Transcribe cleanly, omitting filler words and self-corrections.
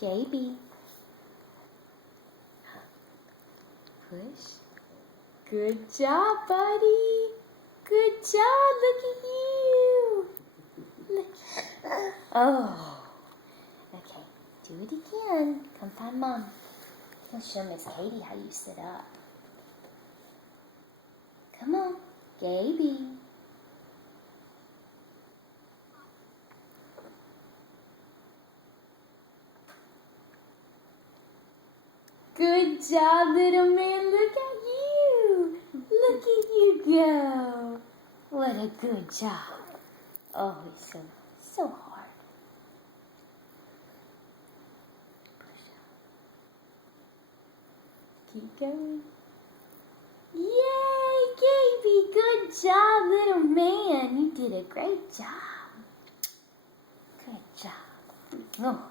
Gaby. Push. Good job, buddy. Good job. Look at you. Look. Oh. Okay. Do it again. Come find Mom. Let's show Miss Katie how you sit up. Come on, Gaby. Good job, little man. Look at you. Look at you go. What a good job. Oh, it's so hard. Push up. Keep going. Yay, Gaby. Good job, little man. You did a great job. Good job. Oh.